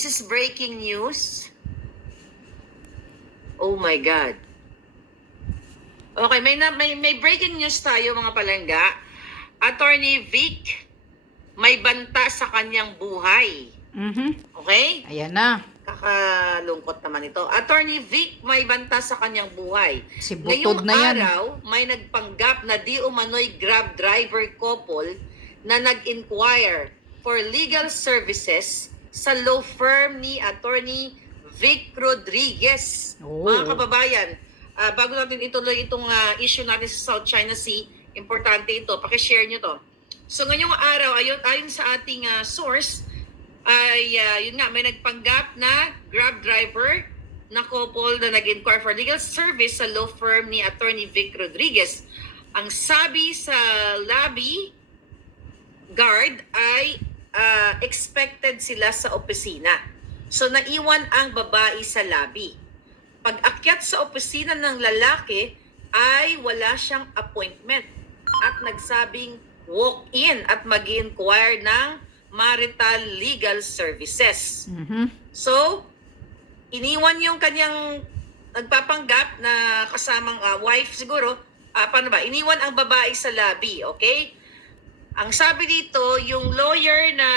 this is breaking news. Oh my God. Okay, may breaking news tayo mga palangga. Attorney Vic, may banta sa kanyang buhay. Okay? Ayan na. Kakalungkot naman ito. Attorney Vic, may banta sa kanyang buhay. Si Butod Ngayong na yan. araw, may nagpanggap na di umano'y Grab driver couple na nag-inquire for legal services sa law firm ni Attorney Vic Rodriguez. Oh. Mga kababayan, bago natin ituloy itong issue natin sa South China Sea, importante ito, pakishare nyo to. So ngayong araw, ayon sa ating source, ay yun nga, may nagpanggap na Grab driver na couple na nag-inquire for legal service sa law firm ni Attorney Vic Rodriguez. Ang sabi sa lobby guard ay expected sila sa opisina. So naiwan ang babae sa lobby. Pag-akyat sa opisina ng lalaki ay wala siyang appointment at nagsabing walk-in at mag-inquire ng marital legal services. So, iniwan yung kanyang nagpapanggap na kasamang wife siguro. Paano ba? Iniwan ang babae sa lobby, okay? Ang sabi dito, yung lawyer na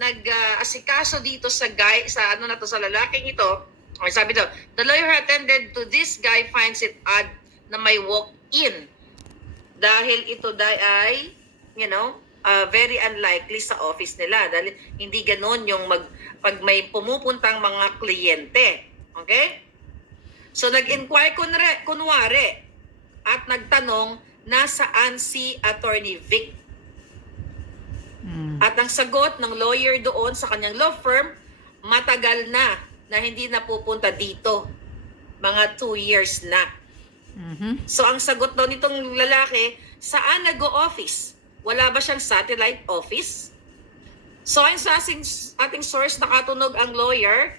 nag-asikaso dito sa sa lalaking ito, sabi daw, the lawyer who attended to this guy finds it odd na may walk-in dahil ito ay, very unlikely sa office nila dahil hindi ganon yung pag may pumupuntang mga kliyente. Okay? So nag-inquire kunwari at nagtanong nasaan si Attorney Vic. At ang sagot ng lawyer doon sa kanyang law firm, matagal na hindi napupunta dito. Mga 2 years na. So ang sagot daw nitong lalaki, saan nag-o-office? Wala ba siyang satellite office? So ayon sa ating source, nakatunog ang lawyer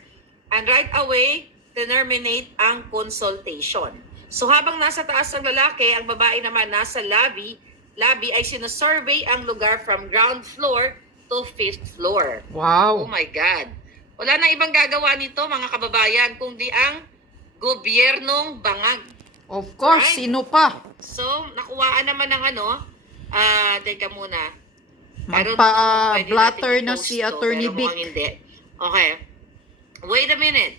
and right away, terminate ang consultation. So habang nasa taas ang lalaki, ang babae naman nasa lobby ay sinosurvey ang lugar from ground floor to 5th floor. Oh Wow. my God. Wala na ibang gagawa nito mga kababayan kundi ang gobyernong bangag. Of course, Right? sino pa? So, nakuhaan naman ng teka muna. I don't know kung pwede Magpa-blatter natin na i-post si to, Attorney pero mukhang Vic. hindi. Okay. Wait a minute.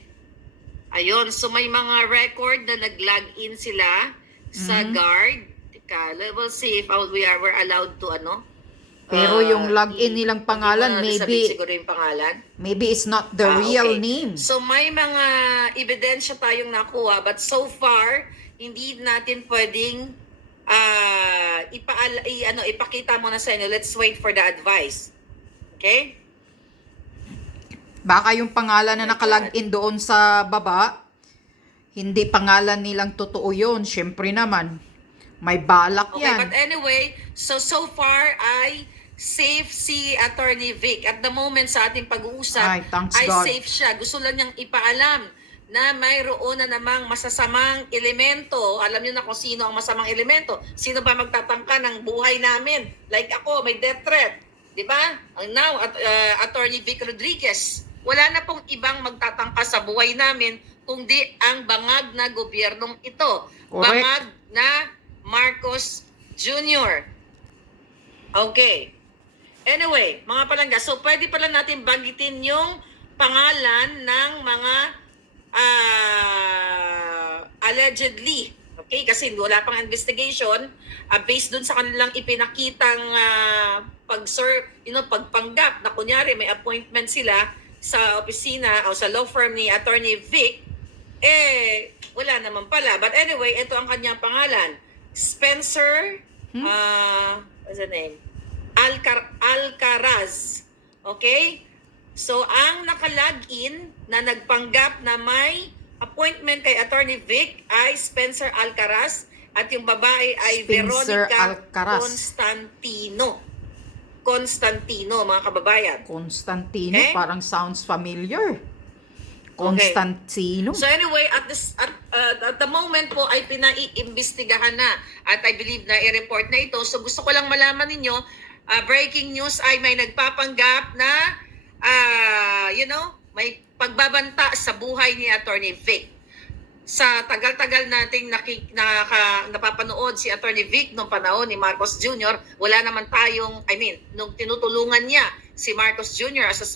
Ayun, so may mga record na nag-log in sila sa guard. Teka, we'll see if we're allowed to Pero yung login nilang pangalan, hindi ko na maybe siguro yung pangalan. it's not the real Okay. name. So may mga ebidensya tayong nakuha but so far hindi natin pwedeng ipakita muna sa inyo. Let's wait for the advice. Okay? Baka yung pangalan na Oh my nakalagin doon sa baba, hindi pangalan nilang totoo yun. Syempre naman, may balak Okay, yan. but anyway, so far ay safe si Attorney Vic. At the moment sa ating pag-uusap Ay, thanks ay God. safe siya. Gusto lang niyang ipaalam na mayroon na namang masasamang elemento. Alam niyo na kung sino ang masamang elemento. Sino ba magtatangka ng buhay namin? Like ako, may death threat. Diba? Now, Attorney Vic Rodriguez. Wala na pong ibang magtatangka sa buhay namin kundi ang bangag na gobyernong ito. Correct. Bangag na Marcos Jr. Okay. Anyway, mga palangga, so pwede pala natin banggitin yung pangalan ng mga allegedly, okay? Kasi wala pang investigation, based dun sa kanilang ipinakitang pagpanggap na kunyari may appointment sila sa opisina o sa law firm ni Attorney Vic, wala naman pala. But anyway, ito ang kanyang pangalan. Spencer, what's the name? Alcaraz. Okay? So, ang nakalagin na nagpanggap na may appointment kay Attorney Vic ay Spencer Alcaraz at yung babae ay Spencer Veronica Alcaraz. Constantino, mga kababayan. Constantino, Okay? parang sounds familiar. Constantino. So anyway, at the moment po ay pinaiimbestigahan na at I believe na i-report na ito. So gusto ko lang malaman ninyo, breaking news ay may nagpapanggap na may pagbabanta sa buhay ni Attorney Vic. Sa tagal-tagal nating napapanood si Attorney Vic nung panahon ni Marcos Jr., wala naman tayong, nung tinutulungan niya si Marcos Jr. as a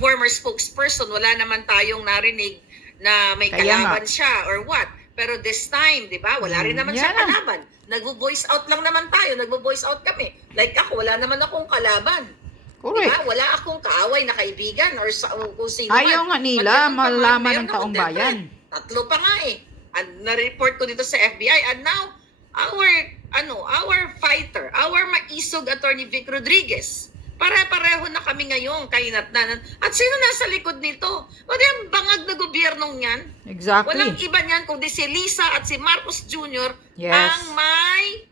former spokesperson, wala naman tayong narinig na may Kaya kalaban siya or what. Pero this time, di ba, wala rin naman siya kalaban. Nagvo-voice out lang naman tayo, nagvo-voice out kami. Like ako, wala naman akong kalaban. Correct. Diba? Wala akong kaaway na kaibigan or kung sino Ayaw nga nila malaman Meron ng taong akong death bayan. threat. Tatlo pa nga eh. And na-report ko dito sa FBI. And now, our fighter, our maisog Attorney Vic Rodriguez, pare-pareho na kami ngayon kainatnanan. At sino nasa likod nito? O di ang bangag na gobyernong yan. Exactly. Walang iba niyan kundi si Lisa at si Marcos Jr. Yes. ang may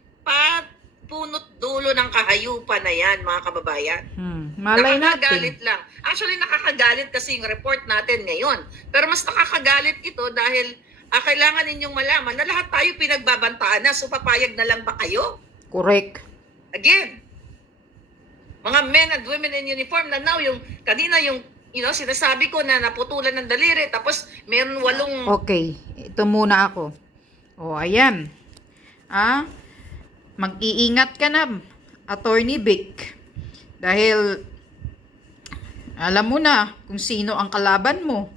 punot dulo ng kahayupan na yan, mga kababayan. Malay Nakakagalit natin. lang. Actually, nakakagalit kasi yung report natin ngayon. Pero mas nakakagalit ito dahil kailangan ninyong malaman na lahat tayo pinagbabantaan na. So, papayag na lang ba kayo? Correct. Again, mga men and women in uniform na now, kanina sinasabi ko na naputulan ng daliri, tapos meron 8. Okay, ito muna ako. Ayan. Mag-iingat ka na, Attorney Vic. Dahil, alam mo na kung sino ang kalaban mo.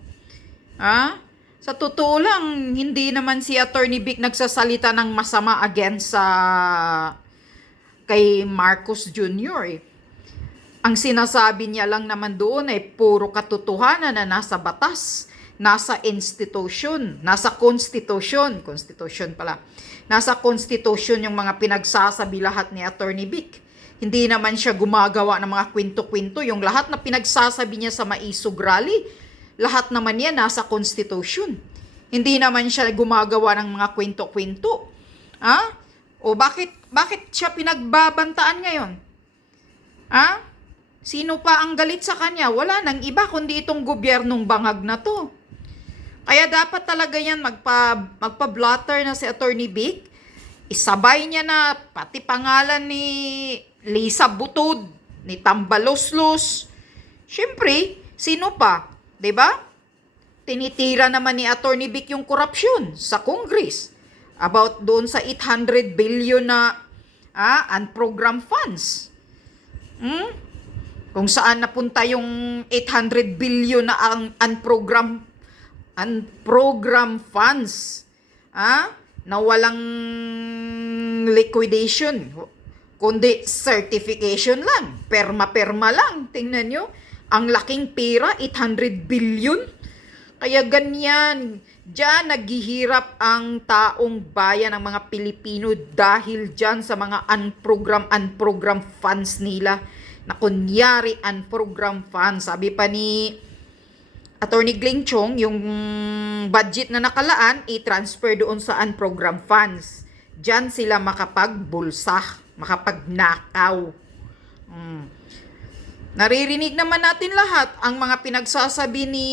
Sa totoo lang, hindi naman si Attorney Vic nagsasalita ng masama against kay Marcos Jr. Ang sinasabi niya lang naman doon ay puro katotohanan na nasa batas, nasa institusyon, nasa constitution pala. Nasa constitution yung mga pinagsasabi lahat ni Attorney Vic. Hindi naman siya gumagawa ng mga kwento-kwento. Yung lahat na pinagsasabi niya sa Maisog Rally, lahat naman yan nasa constitution. Hindi naman siya gumagawa ng mga kwento-kwento. O bakit siya pinagbabantaan ngayon? Sino pa ang galit sa kanya? Wala nang iba kundi itong gobyernong bangag na to. Kaya dapat talaga yan magpa-blotter na si Attorney Vic. Isabay niya na pati pangalan ni Lisa Butod, ni Tambaloslos. Siyempre, sino pa? 'Di ba? Tinitira naman ni Attorney Vic yung korupsyon sa Congress. About doon sa 800 billion na unprogrammed funds. Kung saan napunta yung 800 billion na unprogrammed funds, na walang liquidation, kundi certification lang, perma lang. Tingnan nyo, ang laking pera, 800 billion. Kaya ganyan, diyan naghihirap ang taong bayan ng mga Pilipino dahil diyan sa mga unprogrammed funds nila. Na kunyari unprogrammed funds, sabi pa ni Attorney Gling Chong, yung budget na nakalaan, i-transfer doon sa unprogrammed funds. Diyan sila makapagbulsa, makapagnakaw. Naririnig naman natin lahat ang mga pinagsasabi ni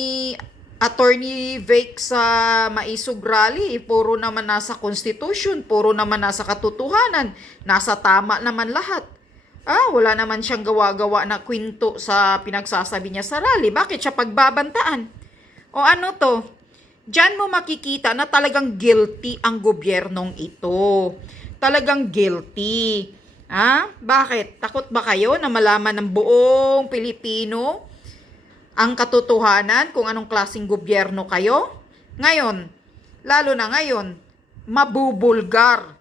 Attorney Vic sa Maisog Rally. Puro naman nasa Constitution, puro naman nasa katotohanan, nasa tama naman lahat. Wala naman siyang gawa-gawa na kwento sa pinagsasabi niya sa rally. Bakit siya pagbabantaan? O ano to? Diyan mo makikita na talagang guilty ang gobyernong ito. Talagang guilty. Bakit? Takot ba kayo na malaman ng buong Pilipino ang katotohanan kung anong klaseng gobyerno kayo? Ngayon, lalo na ngayon, mabubulgar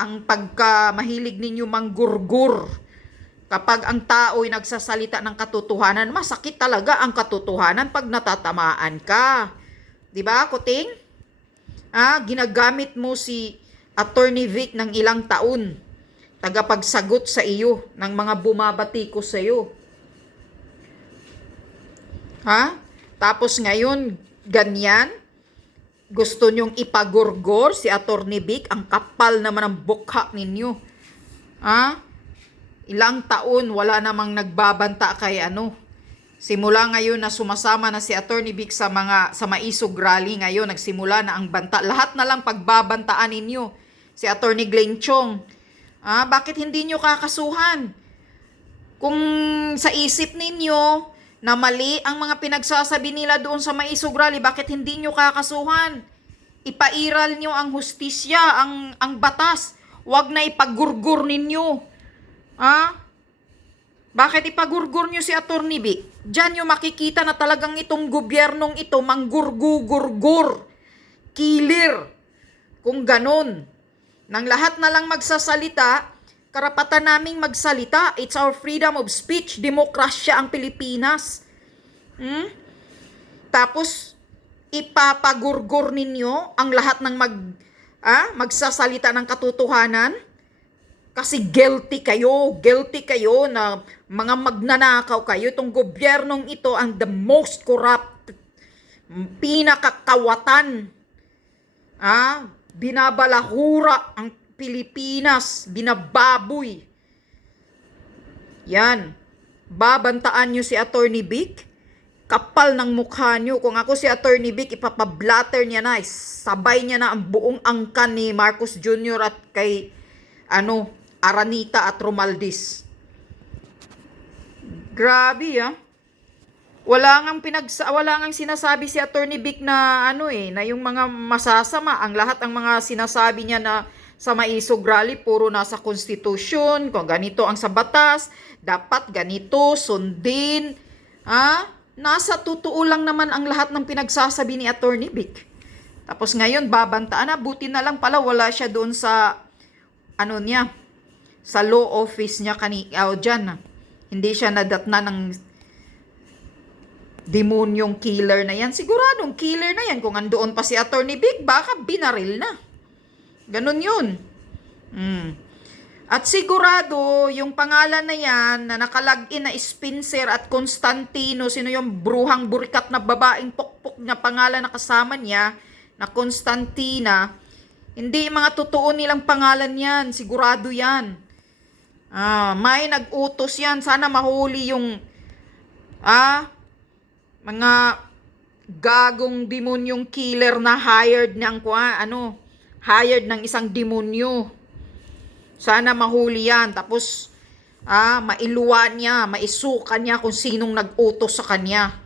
ang pagkamahilig ninyo manggurgur. Kapag ang tao ay nagsasalita ng katotohanan, masakit talaga ang katotohanan pag natatamaan ka. 'Di ba, Kuting? Ginagamit mo si Attorney Vic ng ilang taon. Tagapagsagot sa iyo ng mga bumabati ko sa iyo. Tapos ngayon, ganyan, gusto nyong ipagurgor si Attorney Vic, ang kapal naman ng bukha ninyo. Ilang taon, wala namang nagbabanta kay Simula ngayon na sumasama na si Attorney Vic sa Maisog Rally ngayon, nagsimula na ang banta. Lahat na lang pagbabantaan ninyo. Si Attorney Glenn Chong. Bakit hindi nyo kakasuhan? Kung sa isip ninyo, na mali ang mga pinagsasabi nila doon sa Maisog Rally, bakit hindi nyo kakasuhan? Ipairal nyo ang hustisya, ang batas. Huwag na ipagurgur ninyo. Ha? Bakit ipagurgur nyo si Atty. Vic? Diyan nyo makikita na talagang itong gobyernong ito manggurgu-gurgur. Kilir. Kung ganon. Nang lahat na lang magsasalita, karapatan naming magsalita. It's our freedom of speech. Demokrasya ang Pilipinas. Tapos, ipapagurgur ninyo ang lahat ng magsasalita ng katotohanan? Kasi guilty kayo na mga magnanakaw kayo. Itong gobyernong ito ang the most corrupt, pinakakawatan. Binabalahura ang Pilipinas, binababoy. Yan. Babantaan nyo si Atty. Vic? Kapal ng mukha nyo. Kung ako si Atty. Vic, ipapablatter niya na. Sabay niya na ang buong angkan ni Marcos Jr. at kay Aranita at Romaldis. Grabe Wala ngang sinasabi si Atty. Vic na na yung mga masasama. Ang lahat ng mga sinasabi niya na sa Maisog Rally, puro nasa konstitusyon, kung ganito ang sa batas, dapat ganito, sundin. Nasa totoo lang naman ang lahat ng pinagsasabi ni Atty. Vic. Tapos ngayon, babantaan na, buti na lang pala wala siya doon sa, sa law office niya dyan. Hindi siya nadatna ng demonyong killer na yan. Siguradong killer na yan. Kung andoon pa si Atty. Vic, baka binaril na. Ganon yun. At sigurado, yung pangalan na yan, na nakalagin na Spencer at Constantino, sino yung bruhang burikat na babaeng pokpok na pangalan na kasama niya, na Constantina, hindi mga totoo nilang pangalan yan. Sigurado yan. May nag-utos yan. Sana mahuli yung, mga gagong demonyong killer na hired hired ng isang demonyo. Sana mahuli yan. Tapos, mailuwan niya, maisukan niya kung sinong nag-utos sa kanya.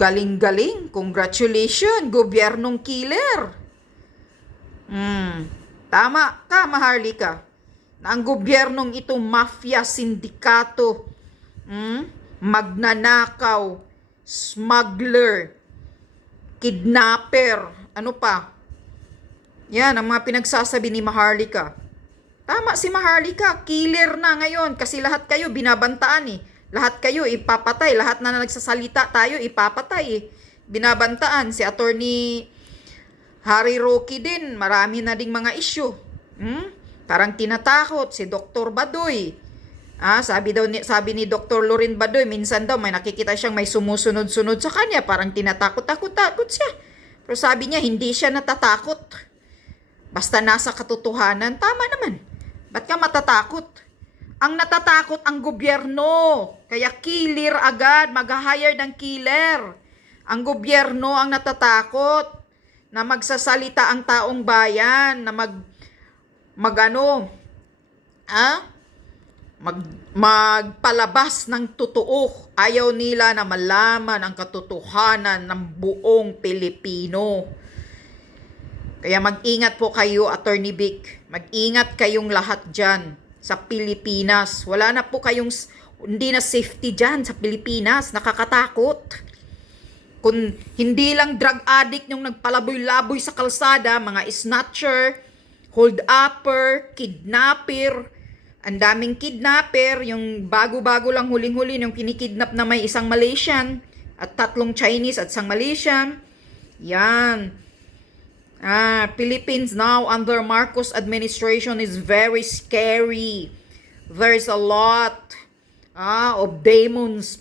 Galing-galing. Congratulations, gobyernong killer. Tama ka, Maharlika. Na ang gobyernong ito, mafia, sindikato, magnanakaw, smuggler, kidnapper, ano pa? Yan, ang mga pinagsasabi ni Maharlika. Tama si Maharlika, killer na ngayon kasi lahat kayo binabantaan Lahat kayo ipapatay, lahat na nagsasalita tayo ipapatay Binabantaan si Attorney Harry Roque din, marami na ding mga issue. Parang tinatakot si Dr. Badoy. Sabi ni Dr. Lorin Badoy, minsan daw may nakikita siyang may sumusunod-sunod sa kanya, parang tinatakot-takot siya. Pero sabi niya, hindi siya natatakot. Basta nasa katotohanan, tama naman. Ba't ka matatakot? Ang natatakot ang gobyerno. Kaya killer agad, mag-hire ng killer. Ang gobyerno ang natatakot na magsasalita ang taong bayan, na magpalabas ng totoo. Ayaw nila na malaman ang katotohanan ng buong Pilipino. Kaya mag-ingat po kayo, Atty. Vic. Mag-ingat kayong lahat dyan sa Pilipinas. Wala na po kayong, hindi na safety dyan sa Pilipinas. Nakakatakot. Kung hindi lang drug addict yung nagpalaboy-laboy sa kalsada, mga snatcher, hold-upper, kidnapper, ang daming kidnapper, yung bago-bago lang huling-huli, yung kinikidnap na may isang Malaysian, at 3 Chinese at isang Malaysian. Yan. Philippines now under Marcos administration is very scary. There's a lot of demons.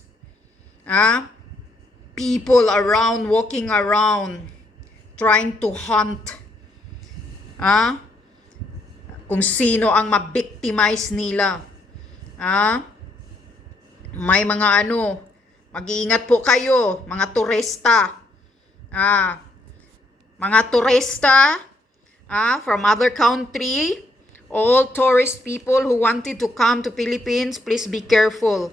People around, walking around, trying to hunt. Kung sino ang mabiktimize nila. May mga mag-iingat po kayo, mga turista. Mga turista from other country, all tourist people who wanted to come to Philippines, please be careful.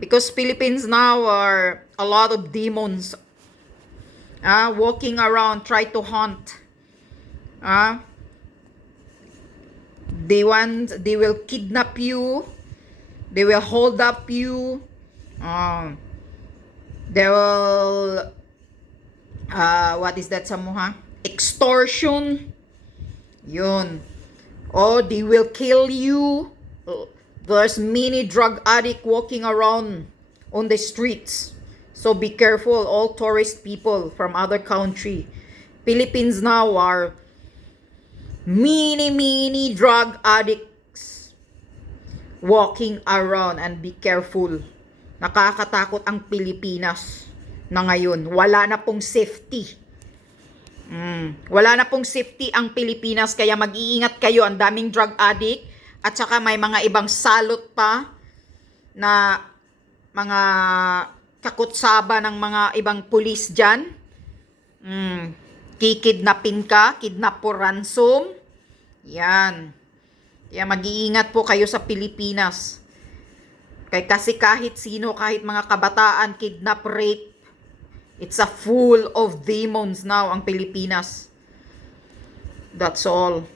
Because Philippines now are a lot of demons walking around, try to hunt. They will kidnap you. They will hold up you. They will, what is that sa mo ha? Extortion. Yun. Oh, they will kill you. There's many drug addict walking around on the streets. So be careful, all tourist people from other country. Philippines now are many drug addicts walking around, and be careful. Nakakatakot ang Pilipinas na ngayon. Wala na pong safety. Wala na pong safety ang Pilipinas, kaya mag-iingat kayo. Ang daming drug addict at saka may mga ibang salot pa na mga kakutsaba ng mga ibang pulis dyan. Kikidnapin ka, kidnap for ransom. Yan. Kaya mag-iingat po kayo sa Pilipinas. Kasi kahit sino, kahit mga kabataan, kidnap, rape, it's a full of demons now ang Pilipinas. That's all.